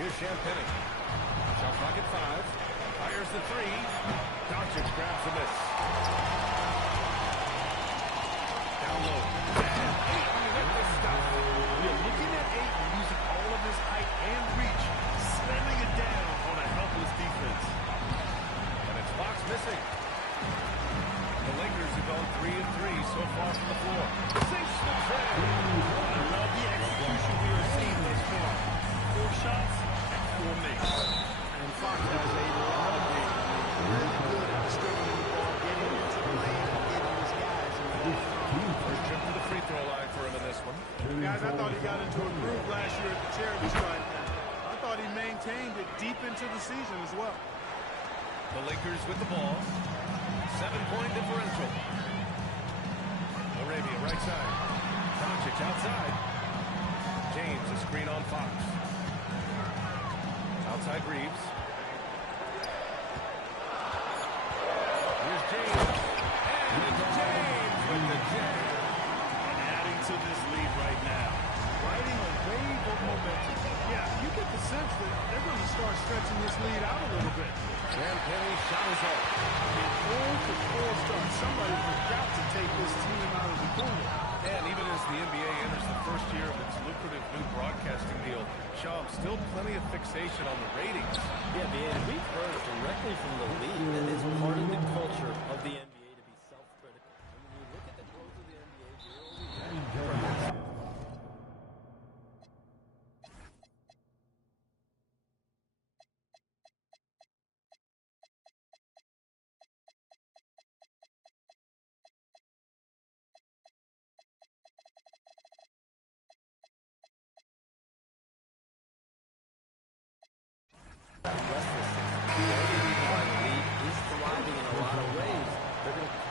Here's Champagny. Shot clock at 5. Fires the 3. Doncic grabs the miss. Down low. And 8. With the stuff. You're looking at 8 and using all of his height and reach, slamming it down on a helpless defense. And it's Fox missing. The Lakers have gone 3-3 so far from the floor. Sinks the tray. I love the execution we are seeing thus far. 4 shots, 4 makes. And Fox has a lot of game. Really good at distributing the ball, getting into the lane, and getting his guys involved. First trip to the free throw line for him in this one. Guys, I thought he got into a groove last year at the charity stripe. I thought he maintained it deep into the season as well. The Lakers with the ball. 7-point differential. Arabia right side. Doncic outside. James a screen on Fox. Outside Reeves. Here's James. And it's James with the jam. And adding to this lead right now. Riding a wave of momentum. Yeah, you get the sense that they're going to start stretching this lead out a little bit. Champagny shot is off. An 0-4 start. Somebody forgot to take this team out of the corner. And even as the NBA enters the first year of its lucrative new broadcasting deal, Sean, still plenty of fixation on the ratings. Yeah, man, we've heard directly from the league that it's part of the culture of the NBA to be self-critical. I mean, you look at the growth of the NBA year over year, perhaps.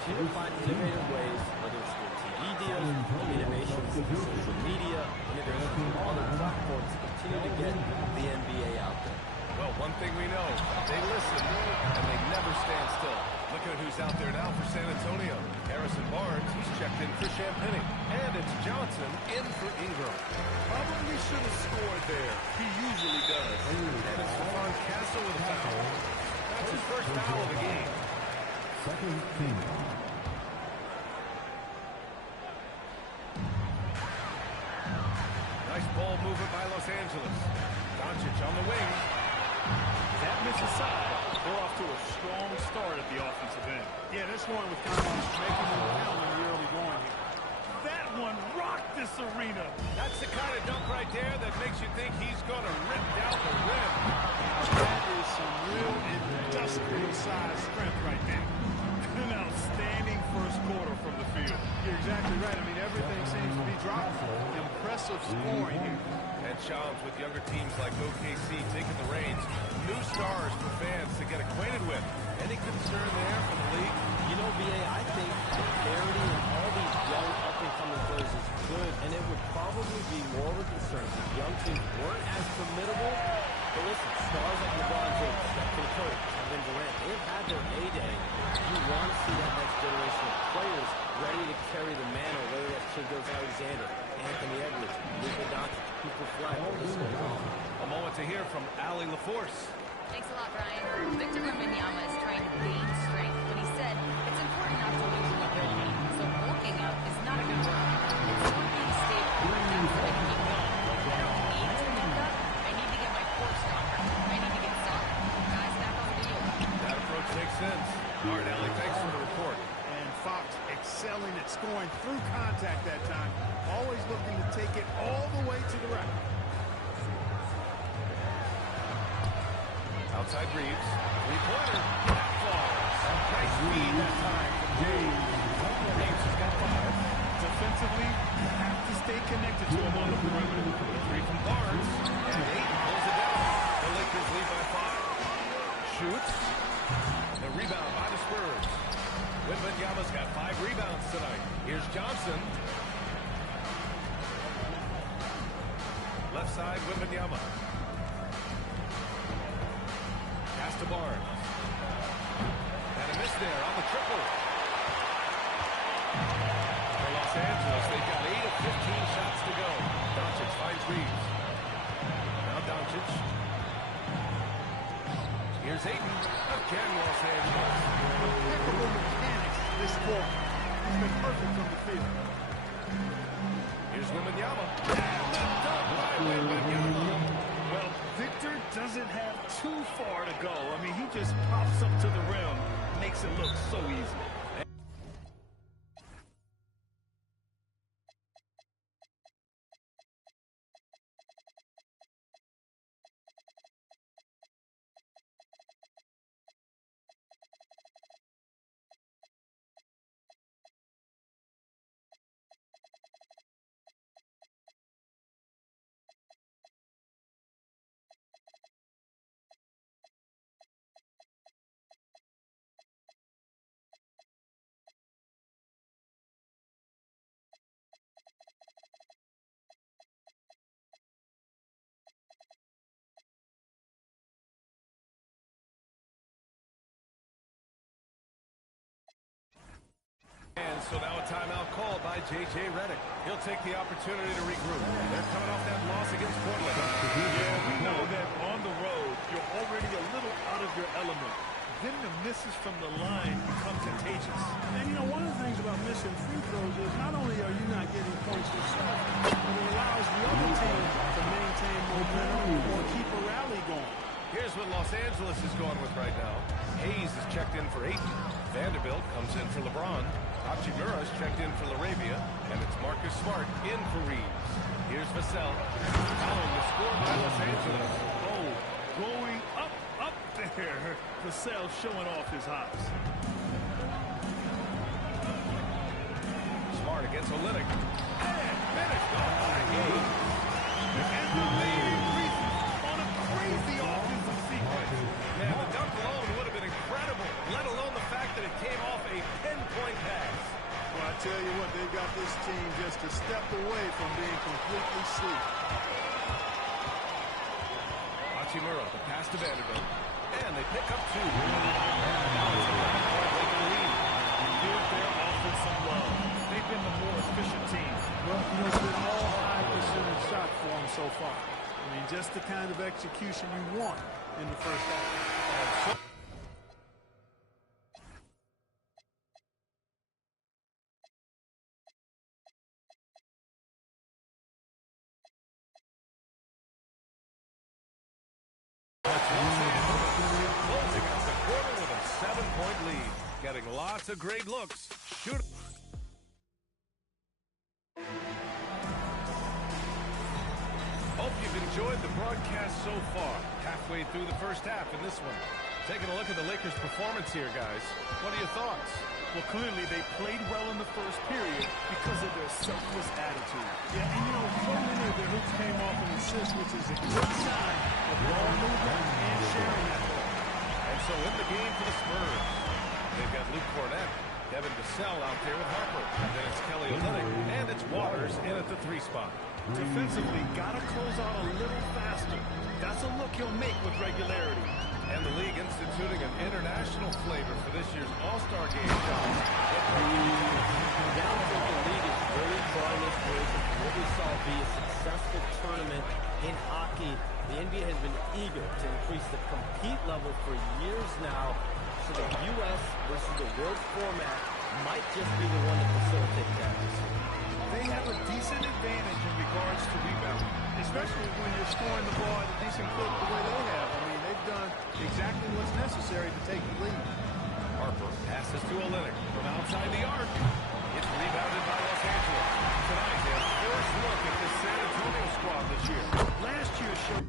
To find innovative ways, whether it's through TV deals, innovations through social media, innovations from all the platforms to continue to get the NBA out there. Well, one thing we know, they listen and they never stand still. Look at who's out there now for San Antonio. Harrison Barnes, he's checked in for Champagny. And it's Johnson in for Ingram. Probably should have scored there. He usually does. And it's Stephon Castle with a foul. That's his first foul of the game. Second team. Nice ball movement by Los Angeles. Doncic on the wing. That miss aside, they're off to a strong start at the offensive end. Yeah, this one with confidence making them count in the early going here. That one rocked this arena. That's the kind of dunk right there that makes you think he's going to rip down the rim. That is some real industrial-sized strength right there. An outstanding first quarter from the field. You're exactly right. I mean, everything seems to be dropping. Impressive scoring here. And Shams with younger teams like OKC taking the reins. New stars for fans to get acquainted with. Any concern there for the league? You know, BA, I think the parity in all these young up-and-coming players is good, and it would probably be more of a concern if young teams weren't as formidable. But listen, stars like LeBron James, Stephen Curry, Kevin Durant, they've had their A-day. You want to see that next generation of players ready to carry the mantle, whether that's Shai Alexander, Anthony Edwards, Luka Doncic, Cooper Flag, all this goes on. A moment to hear from Allie LaForce. Thanks a lot, Brian. Victor Wembanyama is trying to gain strength, but he said it's important not to lose mobility. So bulking up is not a good word. It's about being stable. That's what I keep going. I don't need to bulk up. I need to get my core stronger. I need to get solid. Guys, back over to you. That approach makes sense. All right, Allie, thanks for the report. And Fox excelling at scoring through contact that time. Always looking to take it all the way to the right. Outside Reeves. Three-pointer. That falls. Nice feed that time from James. James has got 5. Defensively, you have to stay connected to him on the perimeter. 3 from Barnes. And 8 pulls it down. The Lakers lead by 5. Shoots. The rebound by the Spurs. Wembanyama's got 5 rebounds tonight. Here's Johnson. Left side, Wembanyama. Pass to Barnes. And a miss there on the triple. For Los Angeles, they've got 8 of 15 shots to go. Doncic finds Reeves. Now Doncic. Here's Ayton. Again, Los Angeles. Impeccable mechanics this quarter. He's been perfect on the field. Here's Wembanyama. And the dunk by Wembanyama. Well, Victor doesn't have too far to go. I mean, he just pops up to the rim, makes it look so easy. And so now a timeout called by J.J. Redick. He'll take the opportunity to regroup. They're coming off that loss against Portland. Yeah, we know that on the road, you're already a little out of your element. Then the misses from the line become contagious. And, you know, one of the things about missing free throws is not only are you not getting points yourself, but it allows the other team to maintain momentum or keep a rally going. Here's what Los Angeles is going with right now. Hayes is checked in for Ayton. Vanderbilt comes in for LeBron. Hachimura is checked in for LaRavia. And it's Marcus Smart in for Reeves. Here's Vassell. Following the score by Los Angeles. Oh, going up there. Vassell showing off his hops. Smart against Olynyk. And finished off by Hayes. And the lead increases on a crazy offensive sequence. Man, the dunk alone would have been incredible, let alone the fact that it came off a 10-point pass. Well, I tell you what, they've got this team just a step away from being completely sleep. Hachimura, the pass to Vanderbilt. And they pick up two. Now it's a 11-point Laker lead. Give their offensive love. They've been the more efficient team. Well, you know, it's been all high percentage shot for them so far. I mean, just the kind of execution you want in the first half. Closing out the quarter with a 7-point lead. Getting lots of great looks. Shoot. Hope you've enjoyed the broadcast so far. Halfway through the first half in this one. Taking a look at the Lakers' performance here, guys. What are your thoughts? Well, clearly they played well in the first period because of their selfless attitude. Yeah, and you know, so many of their hoops came off an assist, which is a good sign of ball movement and sharing that ball. And so in the game for the Spurs, they've got Luke Cornett, Devin Vassell out there with Harper. And then it's Kelly Olynyk, and it's Waters in at the 3 spot. Defensively, got to close out a little faster. That's a look he'll make with regularity. And the league instituting an international flavor for this year's All-Star game. Now I think the league is really drawing inspiration from what we saw be a successful tournament in hockey. The NBA has been eager to increase the compete level for years now, so the U.S. versus the world format might just be the one to facilitate that. They have a decent advantage in regards to rebounding, Especially when you're scoring the ball at a decent clip the way they have. I mean, they've done exactly what's necessary to take the lead. Harper passes to Olynyk from outside the arc. It's rebounded by Los Angeles. Tonight, their first look at this San Antonio squad this year. last year showed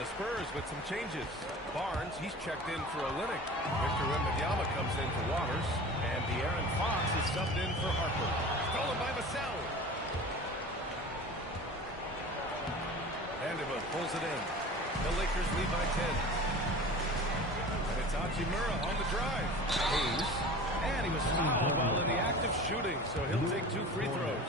the Spurs with some changes. Barnes, he's checked in for Olynyk. Victor Wembanyama comes in for Waters. And De'Aaron Fox is subbed in for Harper. Stolen by Vassell. Vanderbilt pulls it in. The Lakers lead by 10. And it's Hachimura on the drive. Hayes. And he was fouled while in the act of shooting, so he'll take 2 free throws.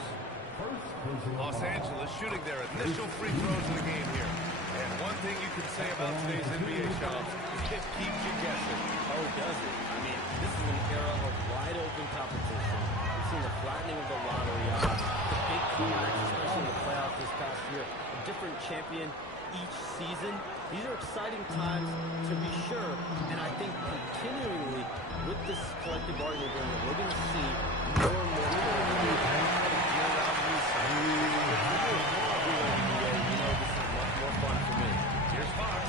Los Angeles shooting their initial free throws of the game here. And one thing you can say about today's NBA, Sean, it keeps you guessing. Oh, does it? I mean, this is an era of wide-open competition. We've seen the flattening of the lottery odds, the big teams, especially in the playoffs this past year, a different champion each season. These are exciting times to be sure, and I think continually with this collective bargaining agreement, we're going to see more and more fun for me. Here's Fox.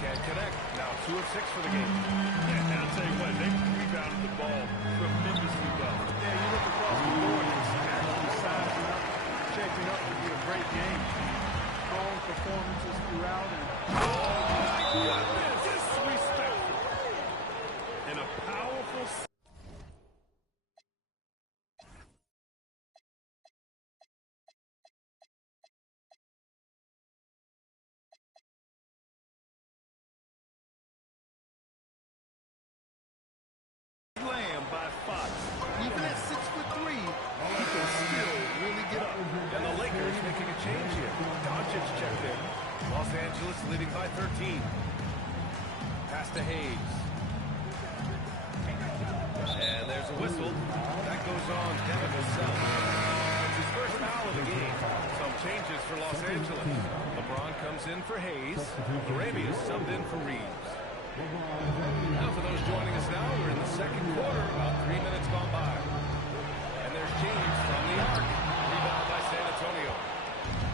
Can't connect. Now 2 of 6 for the game. And I'll tell you what, they rebounded the ball tremendously well. Yeah, you look across the board, it's actually sizing up, checking up to be a great game. Strong performances throughout. And Disrespectful. And a powerful... Slam by Fox. Even at 6'3", he can still really get up. And the Lakers making a change here. Doncic checked in. Los Angeles leading by 13. Pass to Hayes. And there's a whistle. That goes on Devin Vassell. It's his first foul of the game. Some changes for Los Angeles. LeBron comes in for Hayes. Arabia subbed in for Reeves. Now for those joining us now, we're in the second quarter, about 3 minutes gone by. And there's James from the arc. Rebound by San Antonio.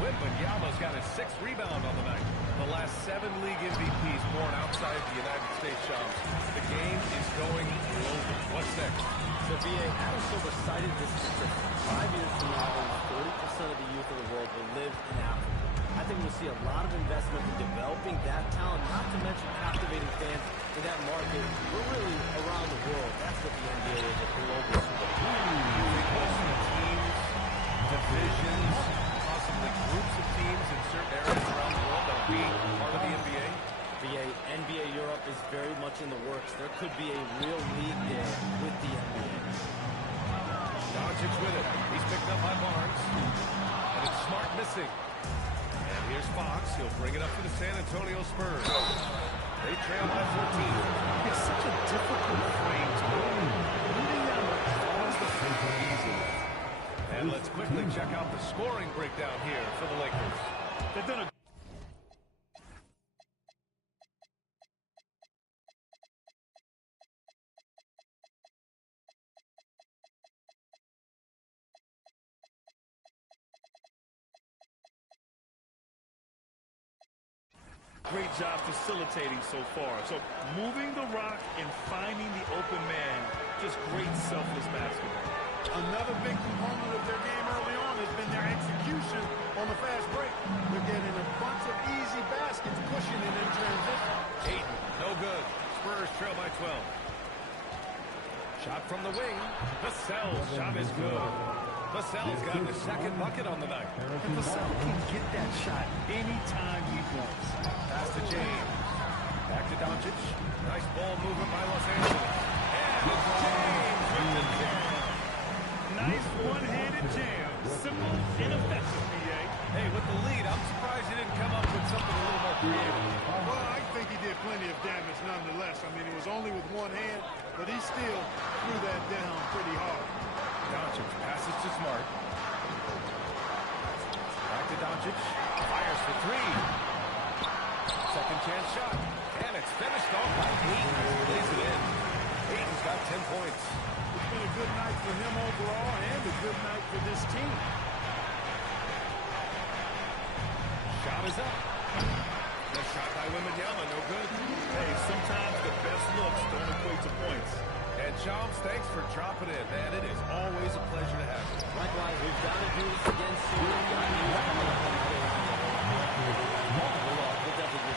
Wembanyama's got his 6th rebound on the night. The last 7 league MVPs born outside the United States, Shams. The game is going global. What's next? So, B.A., Adam Silver cited this statistic. 5 years from now, only 40% of the youth of the world will live in Africa. I think we'll see a lot of investment in developing that talent, not to mention captivating fans in that market. We're really around the world. That's what the NBA is, a global sport. Teams, divisions, possibly groups of teams in certain areas around the world that will be part of the NBA. NBA Europe is very much in the works. There could be a real league there with the NBA. Doncic with it. He's picked up by Barnes. And it's Smart missing. And here's Fox. He'll bring it up for the San Antonio Spurs. They trail by 14. It's such a difficult frame to go in. Moving down across the floor easy. And let's quickly check out the scoring breakdown here for the Lakers. They've done a great job facilitating so far. So moving the rock and finding the open man, just great selfless basketball. another big component of their game early on has been their execution on the fast break. They're getting a bunch of easy baskets, pushing it in transition. Ayton, no good. Spurs trail by 12. Shot from the wing. Vassell's shot is good. Vassell's got his 2nd bucket on the night. And Vassell can get that shot anytime he wants. Pass to James. Back to Doncic. Nice ball movement by Los Angeles. And it's James with the jam. Nice one-handed jam. Simple and effective, B.A. Hey, with the lead, I'm surprised he didn't come up with something a little more creative. Well, I think he did plenty of damage nonetheless. I mean, it was only with one hand, but he still threw that down pretty hard. Doncic passes to Smart. Back to Doncic. Fires for 3. Second chance shot. And it's finished off by Ayton. Lays it in. Ayton's got 10 points. It's been a good night for him overall and a good night for this team. Shot is up. The shot by Wembanyama, no good. Hey, sometimes the best looks don't equate to points. And Shams, thanks for dropping in, man. It is always a pleasure to have you. Likewise, we've got to do this again soon. We've got news coming up on the way. We'll definitely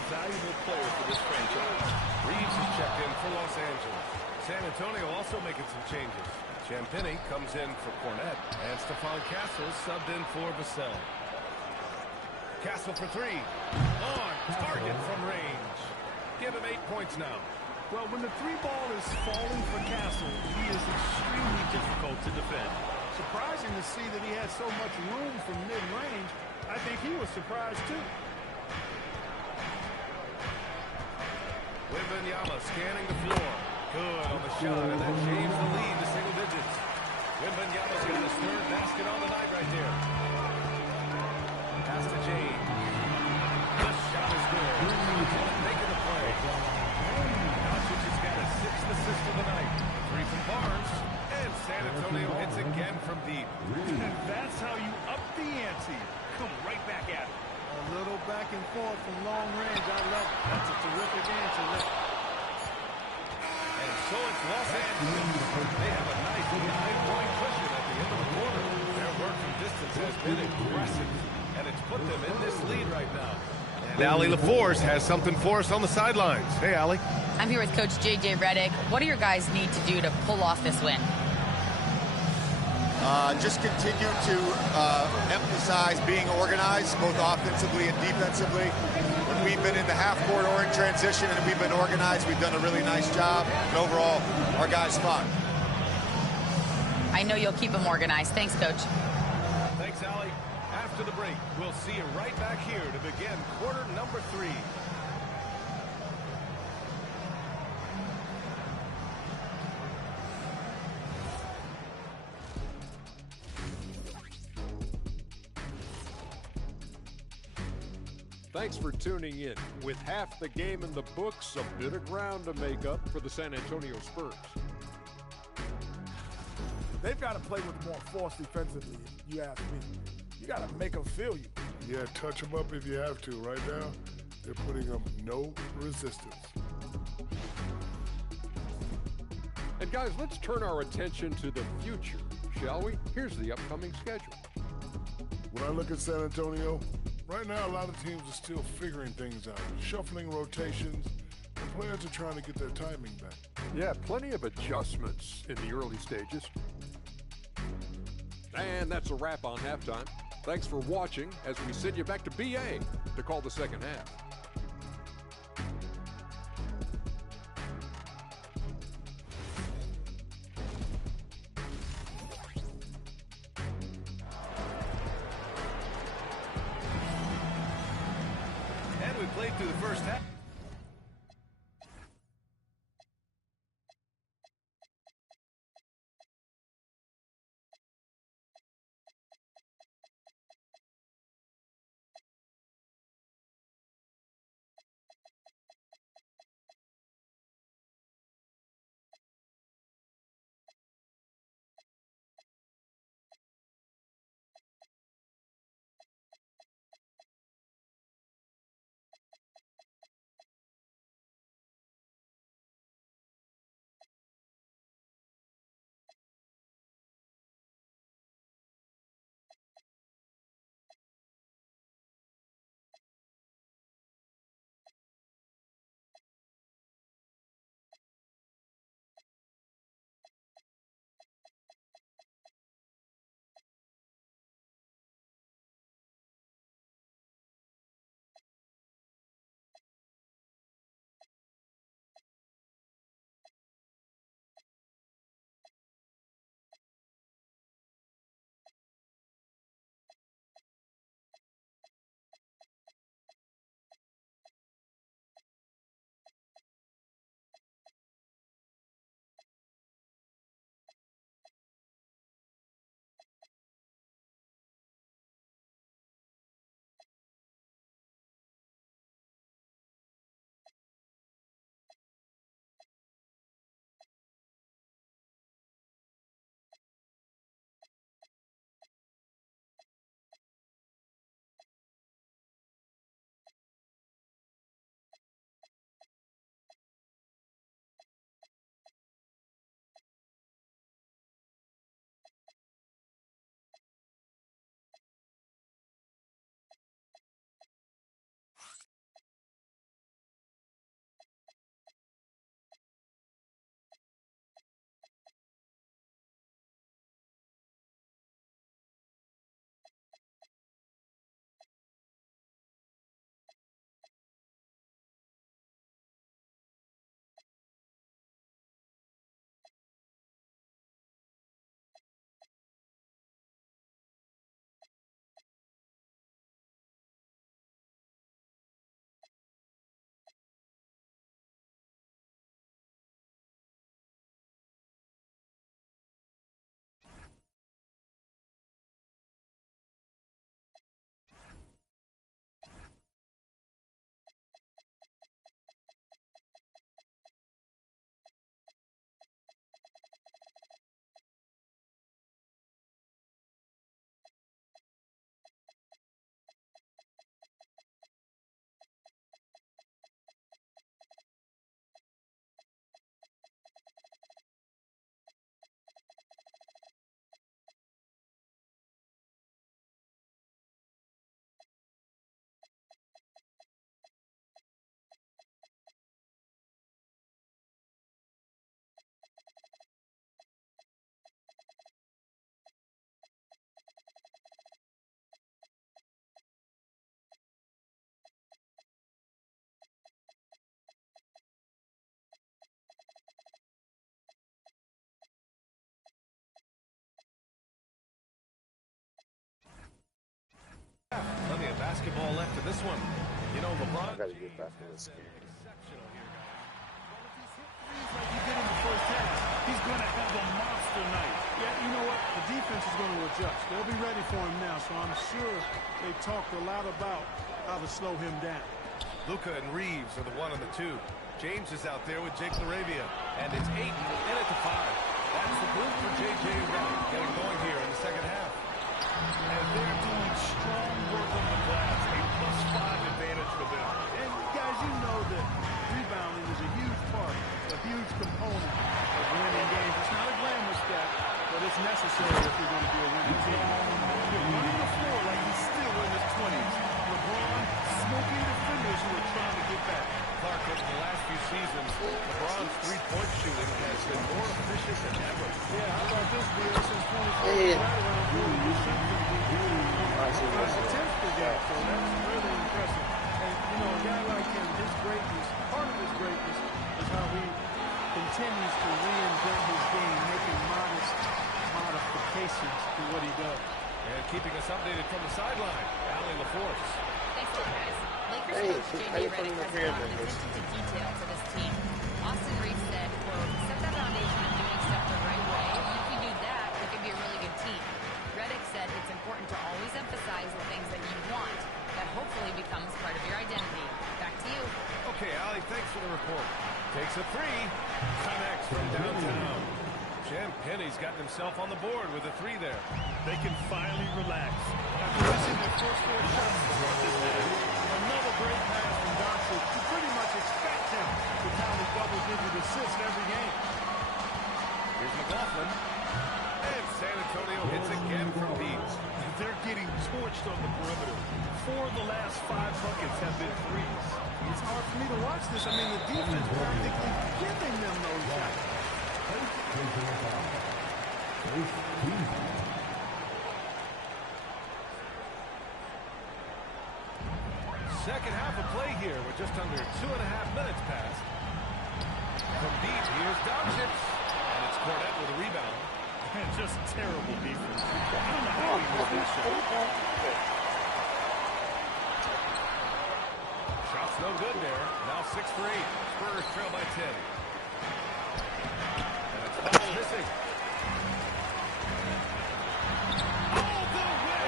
a valuable player for this franchise. Reeves is checked in for Los Angeles. San Antonio also making some changes. Champagny comes in for Cornette, and Stephon Castle subbed in for Vassell. Castle for three. On target from range. Give him 8 points now. Well, when the three ball is falling for Castle, he is extremely difficult to defend. Surprising to see that he had so much room from mid-range. I think he was surprised, too. Wembanyama scanning the floor. Good on the shot, and that shaves the lead to single digits. Wembanyama's got his third basket on the night right there. Pass to James. The shot is good. Making the play. Doncic has got his 6th assist of the night. 3 from Barnes. And San Antonio hits again from deep. And that's how you up the ante. Come right back at it. A little back and forth from long range. I love it. That's a terrific answer. And so it's Los Angeles. They have a nice 9-point cushion at the end of the quarter. Their work from distance has been impressive, and it's put them in this lead right now. And Allie LaForce has something for us on the sidelines. Hey, Allie. I'm here with Coach J.J. Redick. What do your guys need to do to pull off this win? Just continue to emphasize being organized, both offensively and defensively. When we've been in the half-court or in transition and we've been organized, we've done a really nice job. And overall, our guys fought. I know you'll keep them organized. Thanks, Coach. Thanks, Allie. After the break, we'll see you right back here to begin quarter number 3. Thanks for tuning in. With half the game in the books, a bit of ground to make up for the San Antonio Spurs. They've got to play with more force defensively, if you ask me. You got to make them feel you. Yeah, touch them up if you have to. Right now, they're putting up no resistance. And guys, let's turn our attention to the future, shall we? Here's the upcoming schedule. When I look at San Antonio, right now a lot of teams are still figuring things out, shuffling rotations, and players are trying to get their timing back. Yeah, plenty of adjustments in the early stages. And that's a wrap on halftime. Thanks for watching as we send you back to BA to call the second half. And we played through the first half. basketball left to this one. You know, LeBron. I gotta get back in this game. Exceptional here, guys. Like he did in the first half, he's going to have a monster night. Yeah, you know what? The defense is going to adjust. They'll be ready for him now, so I'm sure they talked a lot about how to slow him down. Luka and Reeves are the 1 and the 2. James is out there with Jake LaRavia. And it's Ayton in at the 5. That's the move for J.J. Redick getting going here in the second half. And they're doing strong work on the glass. A +5 advantage for them. And guys, you know that rebounding is a huge part, a huge component of winning games. It's not a glamour stat, but it's necessary if you're going to be a winning team. They're running the floor like he's still in his 20s. LeBron smoking defenders who are trying to get back. Clark, over the last few seasons, LeBron's three-point shooting has been more efficient than ever. Yeah, how about this, BA, since 2014, Hey. right around 40% attempts per game, so that's really impressive. And, you know, a guy like him, his greatness, part of his greatness is how he continues to reinvent his game, making modest modifications to what he does. And keeping us updated from the sideline, Allie LaForce. Thanks, guys. Lakers Hey, coach how J.J. you Redick feeling has up a here, lot of members? attention to detail to this team. Austin Reeves said, quote, set that foundation of doing stuff the right way, and if you do that, we can be a really good team. Redick said it's important to always emphasize the things that you want. That hopefully becomes part of your identity. Back to you. Okay, Allie, thanks for the report. Takes a 3. Connects from downtown. Penny's gotten himself on the board with a 3 there. They can finally relax. After missing their first 4 shots to start this half. Another great pass from Doncic. You pretty much expect him to tally double-digit assists every game. Here's McLaughlin. And San Antonio hits again from deep. They're getting torched on the perimeter. 4 of the last 5 buckets have been threes. It's hard for me to watch this. I mean, the defense practically giving them those shots. Second half of play here with just under 2.5 minutes passed. From deep, here's Doncic. And it's Cornette with a rebound. And just terrible defense. I don't know how he missed that shot. Shot's no good there. Now 6 for 8. Spurs trail by 10. And it's Fox missing. All the way!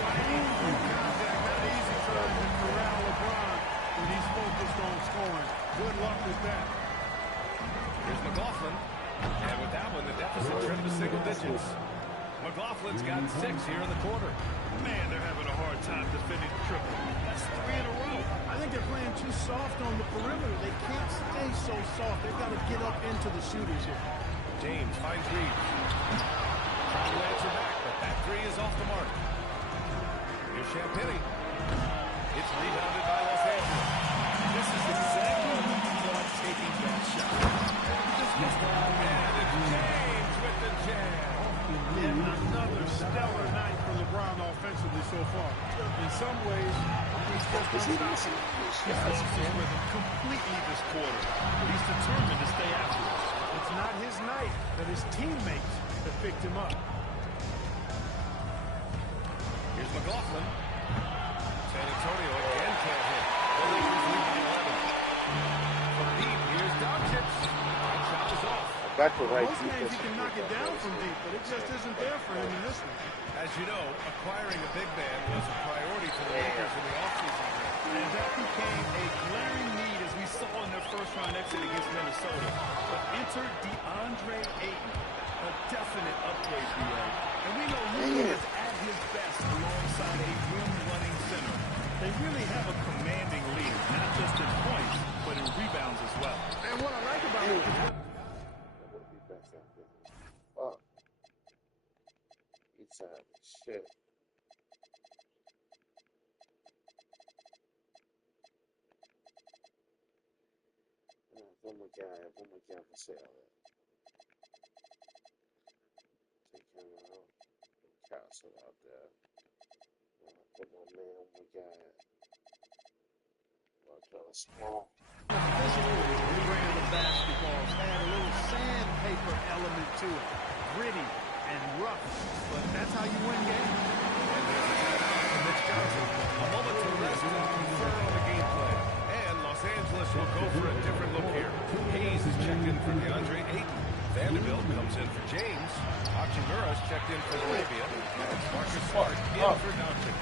Fighting through contact, not easy trying to corral LeBron when he's focused on scoring. Good luck with that. Here's McLaughlin. And with that one, the deficit trimmed to single digits. McLaughlin's got 6 here in the quarter. Man, they're having a hard time defending the triple. That's 3 in a row. I think they're playing too soft on the perimeter. They can't stay so soft. They've got to get up into the shooters here. James finds Reeves. Trying to answer back, but that 3 is off the mark. Here's Champagny. It's rebounded by Los Angeles. This is exactly what you want taking that shot. And it's James with the jam. And another stellar night for LeBron offensively so far. In some ways, he's just unstoppable. He's lost his rhythm completely this quarter, but he's determined to stay after it. It's not his night, but his teammates have picked him up. Here's McLaughlin. San Antonio again can't hit. The Lakers lead by 11. From deep, here's Doncic. That shot is off. Got the right Most games he can knock it down from deep, but it just isn't there for him in this one. As you know, acquiring a big man was a priority for the Lakers in the offseason. And that became a glaring need as we saw in their first-round exit against Minnesota. But enter DeAndre Ayton, a definite upgrade, BA. And we know Luka is at his best alongside a rim-running center. They really have a commanding lead, not just in points, but in rebounds as well. And what I like about it is Fuck. It's shit. One more guy for sale. Take him out. Castle out there. Put my man, one more guy. Small. the brand of basketball had a little sandpaper element to it. Gritty and rough. But that's how you win games. And there's a timeout from Mitch Johnson. for Doncic.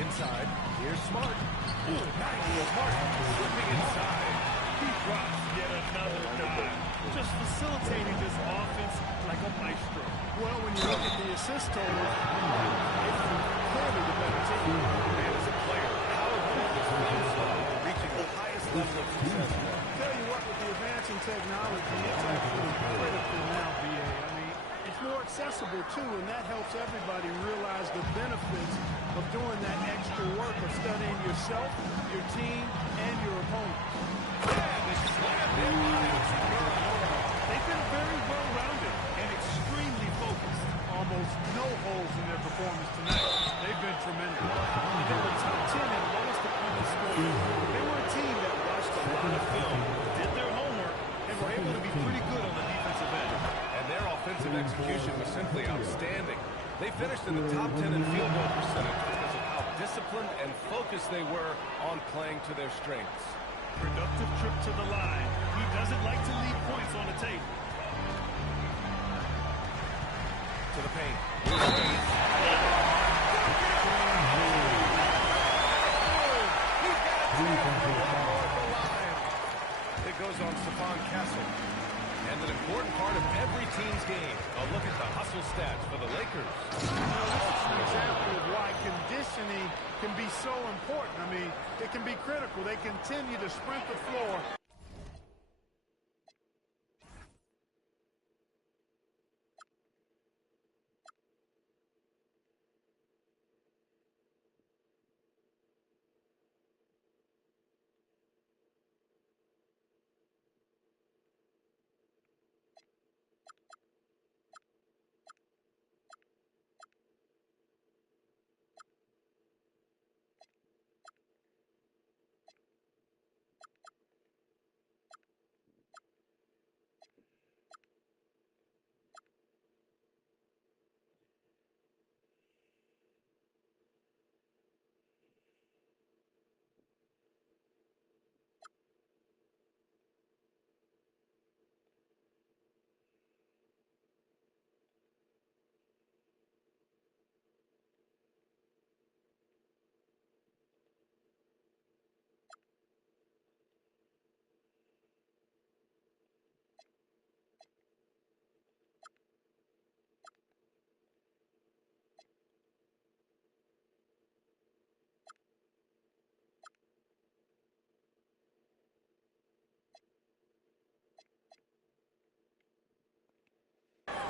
Inside, here's Smart. Nice. Smart slipping inside. He drops yet another dime. Just facilitating this offense like a maestro. Well, when you look at the assist totals, it's clearly the better team. And as a player, how important is Phil Smart reaching the highest level of success? Tell you what, with the advancing technology, it's actually critical now, BA. I mean, it's more accessible, too, and that helps everybody realize the benefits of doing that extra work of studying yourself, your team, and your opponents. They've been very well-rounded and extremely focused. Almost no holes in their performance tonight. They've been tremendous. They were top 10 in lowest opponent scoring. They were a team that watched a lot of film, Did their homework, and were able to be pretty good on the defensive end. And their offensive execution was simply outstanding. They finished in the top 10 in field goal percentage because of how disciplined and focused they were on playing to their strengths. Productive trip to the line. He doesn't like to leave points on the table. To the paint. It goes on Stephon Castle. And an important part of every team's game. A look at the hustle stats for the Lakers. This is an example of why conditioning can be so important. I mean, it can be critical. They continue to sprint the floor.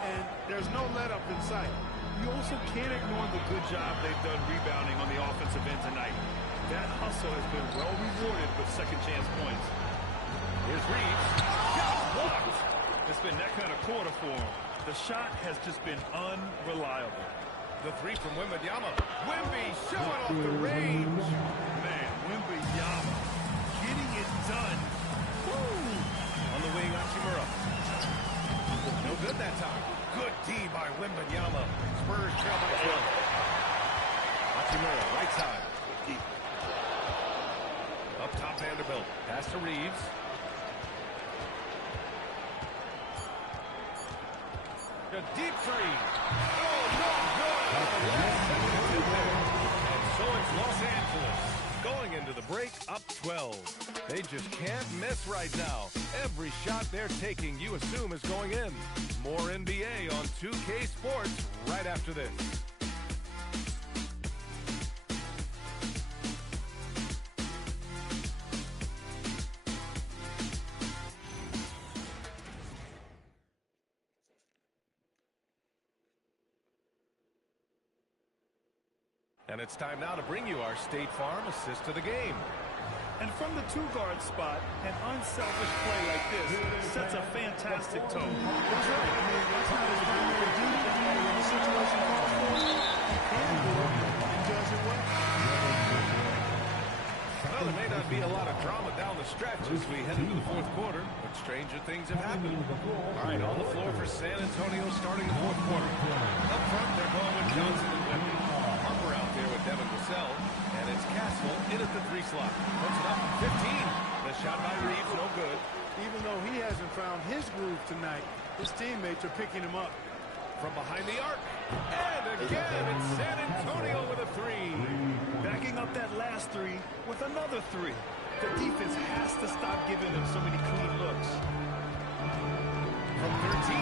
And there's no let-up in sight. You also can't ignore the good job they've done rebounding on the offensive end tonight. That hustle has been well rewarded with second-chance points. Here's Reeves. Shot blocked. It's been that kind of quarter for him. The shot has just been unreliable. The three from Wembanyama. Wemby showing off the range. Man, Wembanyama getting it done. Woo! On the wing, Hachimura. No good that time. Good D by Wembanyama. Spurs trail by 12. Hachimura, right side. Up top, Vanderbilt. Pass to Reeves. A deep three. Oh, no good. And so it's Los Angeles going into the break up 12. They just can't miss right now. Every shot they're taking, you assume, is going in. More NBA on 2K Sports right after this. And it's time now to bring you our State Farm assist to the game. And from the two-guard spot, an unselfish play like this sets a fantastic tone. That's right. I mean, that's not his primary duty. When the situation calls for it, he can do it and does it well. Well, there may not be a lot of drama down the stretch as we head into the fourth quarter, but stranger things have happened. All right, on the floor for San Antonio starting the fourth quarter. Up front, they're going with Johnson and Wemby. Harper out there with Devin Vassell, and it's Castle in at the three slot. Puts it up from 15. The shot by Reeves, no good. Even though he hasn't found his groove tonight, his teammates are picking him up. From behind the arc. And again, it's San Antonio next three with another three. The defense has to stop giving them so many clean looks. From 13,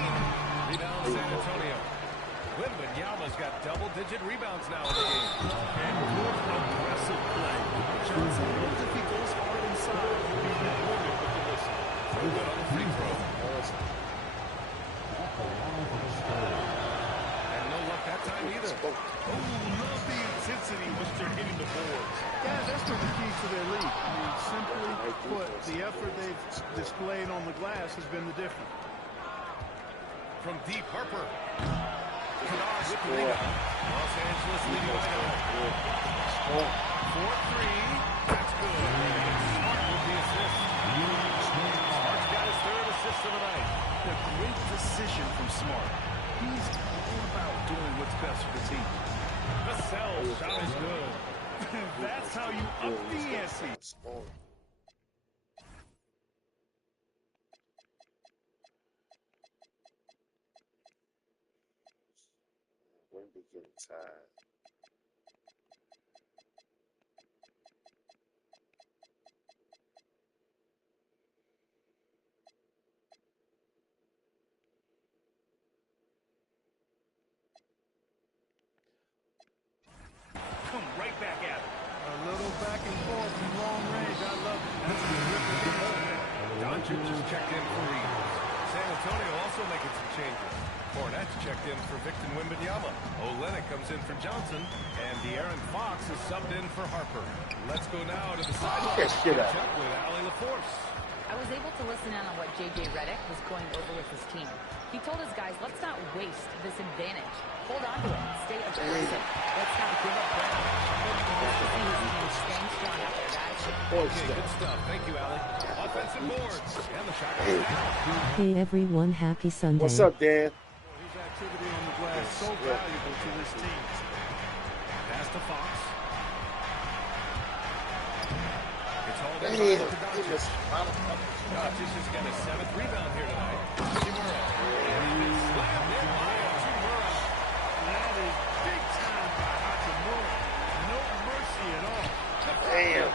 rebound San Antonio. Wembanyama's got double-digit rebounds now in the game. And good aggressive play. Johnson knows if he goes hard inside, he'll be rewarded with the whistle. No good on the free throw. And no luck that time either. Oh, love the intensity which they're hitting the boards. Yeah, that's been the key to their lead. I mean, simply put, the effort they've displayed on the glass has been the difference. From deep, Harper. Kennard with the rebound. Los Angeles leading by 9. 4-3. That's good. And Smart with the assist. Smart's got his third assist of the night. A great decision from Smart. He's all about doing what's best for the team. Vassell's shot is good. That's how you up the ante. Wemby getting tired. Come right back at it. A little back and forth from long range. I love it. That's a terrific game. Doncic just checked in for rebounds. San Antonio also making some changes. Fournette's checked in for Victor Wembanyama. Olynyk comes in for Johnson. And De'Aaron Fox is subbed in for Harper. Let's go now to the sideline. Catch up with Allie LaForce. I was able to listen in on what J.J. Redick was going over with his team. He told his guys, let's not waste this advantage. Hold on to it. Stay aggressive. Let's not give up ground. Let's see his team staying strong out there, guys. Okay, good stuff. Thank you, Allie. Offensive boards. And the shot goes down. Hey everyone, happy Sunday. What's up, Dan? His activity on the glass so valuable to this team. Pass to Fox. It's all Damn, to Doncic. goodness. Doncic has got his 7th rebound here tonight. Chimura. Slammed in by Chimura. That is big time by Hachimura. No mercy at all. Damn.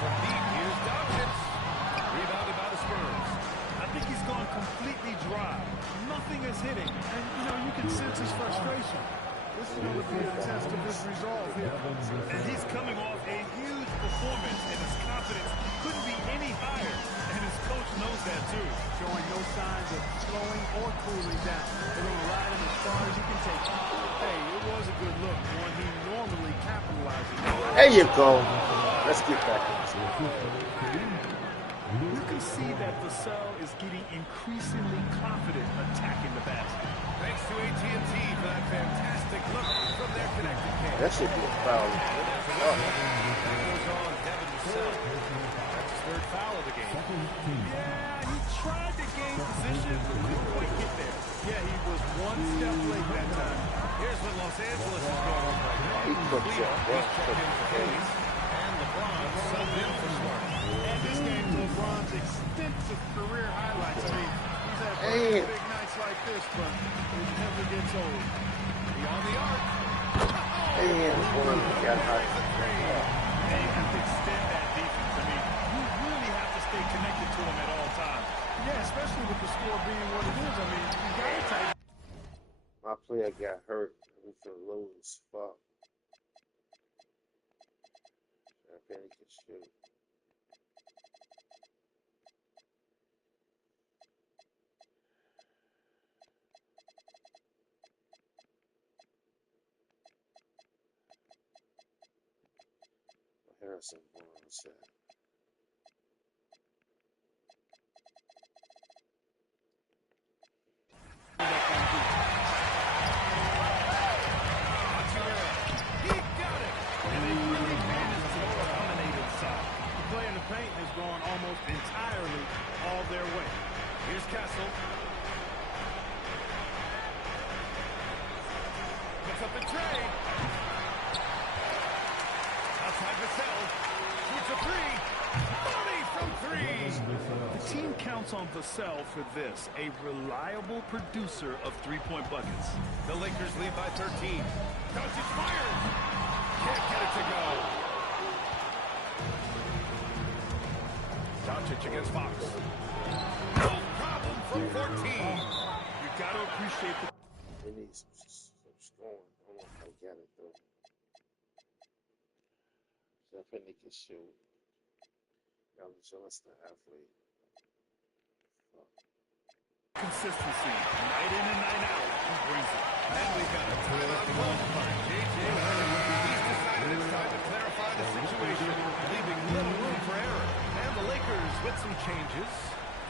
From deep, here's Doncic. Rebounded by the Spurs. I think he's gone completely dry. Nothing is hitting. And, you can sense his frustration. This is going to be a test of his resolve here. And he's coming off a huge performance, and his confidence couldn't be any higher. And his coach knows that, too. Showing no signs of slowing or cooling down. They're going to ride him as far as you can take him. Hey, it was a good look. One he normally capitalizes on. There you go. Let's get back into it. You can see that Vassell is getting increasingly confident attacking the basket. Thanks to AT&T for that fantastic look from their connected cam. That should be a foul. That goes on Devin Vassell. That's his 3rd foul of the game. Yeah, he tried to gain position, but couldn't quite get there. Yeah, he was one step late that time. Here's what Los Angeles is going on right now. He puts up He's checked in for Hayes. And LeBron subbed in for Smart. And this game, LeBron's extensive career highlights. I mean, he's had Damn. big nights like this, but it never gets old. Beyond the arc. Damn, boy, got hot. And you have to extend that defense. I mean, you really have to stay connected to him at all times. Yeah, especially with the score being what it is. I mean, you got to take. My player got hurt with the low spot. I bet he can shoot. Harrison Barnes said. Gone almost entirely all their way. Here's Kessel. Puts up the tray. Outside Vassell. Shoots a 3. Money from three. The team counts on Vassell for this, a reliable producer of three-point buckets. The Lakers lead by 13. Doncic fires. Can't get it to go. Doncic against Fox. No problem from 14. You got to appreciate the... They need some scoring. I don't know if they got it, though. Definitely can shoot. Y'all just the athlete. consistency, night in and night out. He brings it. And we've got a timeout called by J.J. He's decided it's time to clarify the situation, leaving little room for error. And the Lakers with some changes.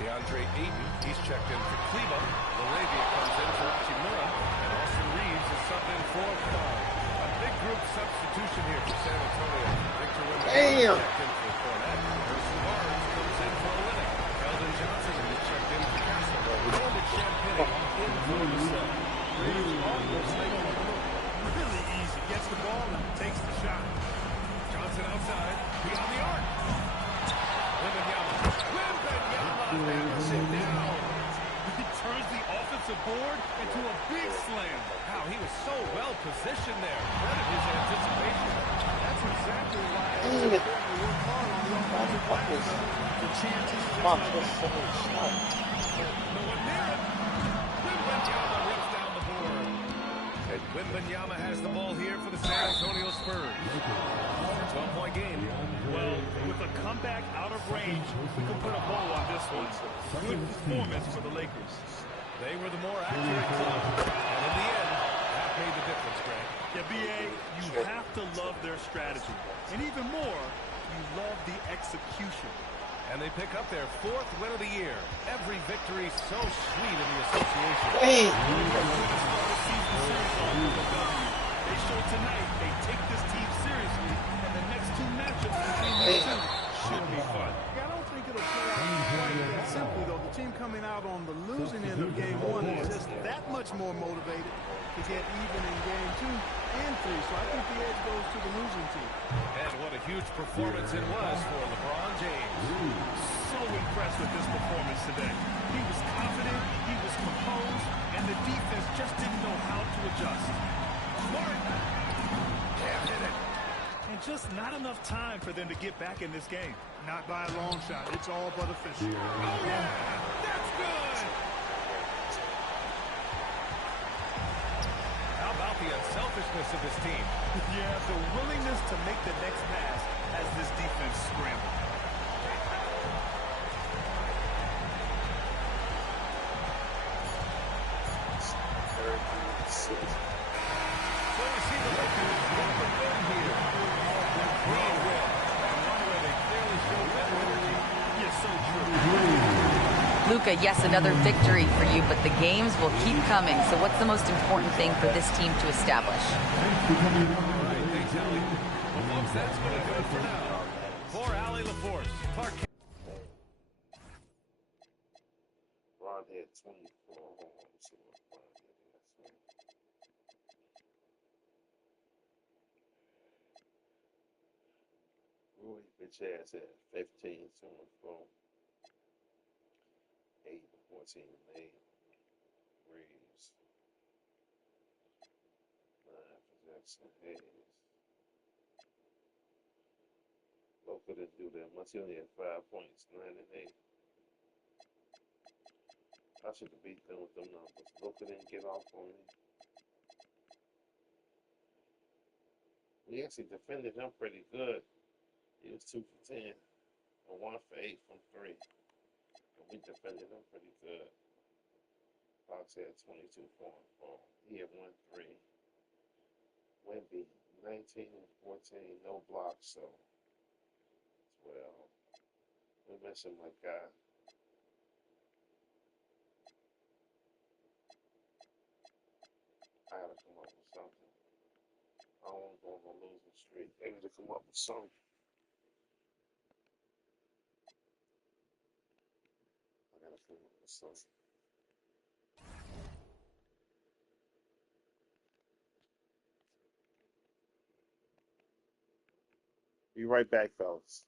DeAndre Ayton, he's checked in for Cleveland. Laravia comes in for Hachimura. And Austin Reeves is subbed in for Bond. A big group substitution here for San Antonio. Victor Wembanyama checked in for Cornette. Harrison Barnes comes in for Olynyk. Keldon Johnson is checked in for Castle. Brandon Champagne in for Vassell. Reeves almost making a look. Really easy. Gets the ball and takes the shot. Johnson outside. Beyond the arc. Wembanyama hammers it down. He turns the offensive board into a big slam. Wow, he was so well positioned there. Credit his anticipation. That's exactly why it's important to work hard on the offensive glass. The chances just like No one near it. Wembanyama rips down the board. And Wembanyama has the ball here for the San Antonio Spurs. 12-point game. Well, with a comeback out of range, we can put a bow on this one. Good performance for the Lakers. They were the more accurate club. And in the end, that made the difference, Grant. Yeah, B.A., you have to love their strategy. And even more, you love the execution. And they pick up their 4th win of the year. Every victory so sweet in the association. They showed tonight they take this team seriously, and the next 2 matchups between these two should be fun. I don't think it'll play out quite that simply, though. The team coming out on the losing end of game 1 is just that much more motivated to get even in game 2 and 3. So I think the edge goes to the losing team. And what a huge performance it was for LeBron James. So impressed with this performance today. He was confident, he was composed, and the defense just didn't know how to adjust. Smart. Can't hit it. And just not enough time for them to get back in this game. Not by a long shot. It's all but official. Oh, yeah. That's good. How about the unselfishness of this team? Yeah, the willingness to make the next pass as this defense scrambled. So we see the Lakers get the win here. A clean win. And one where they clearly showed better energy. Yeah, so true. Luka, yes, another victory for you, but the games will keep coming. So what's the most important thing for this team to establish? All right, they tell you. Well, folks, that's going to do it for now. For Allie LaForce, Clark. Ron had 24 home. Let me see what Ron did last week. Rui bitch ass at 15, 2 and 4. 8 and 14 and 8. Reeves. 9 for Jackson Hayes. Loco didn't do that much. He only had 5 points, 9 and 8. I should have beat them with them numbers. Loco didn't get off on me. We actually defended him pretty good. He was 2 for 10 and 1 for 8 from 3. And we defended him pretty good. Fox had 22, 4 and 4. He had 1 3. Wemby 19 and 14, no blocks, so 12. We mentioned my guy. I gotta come up with something. I don't want to go on a losing streak. They need to come up with something. I gotta come up with something. Be right back, fellas.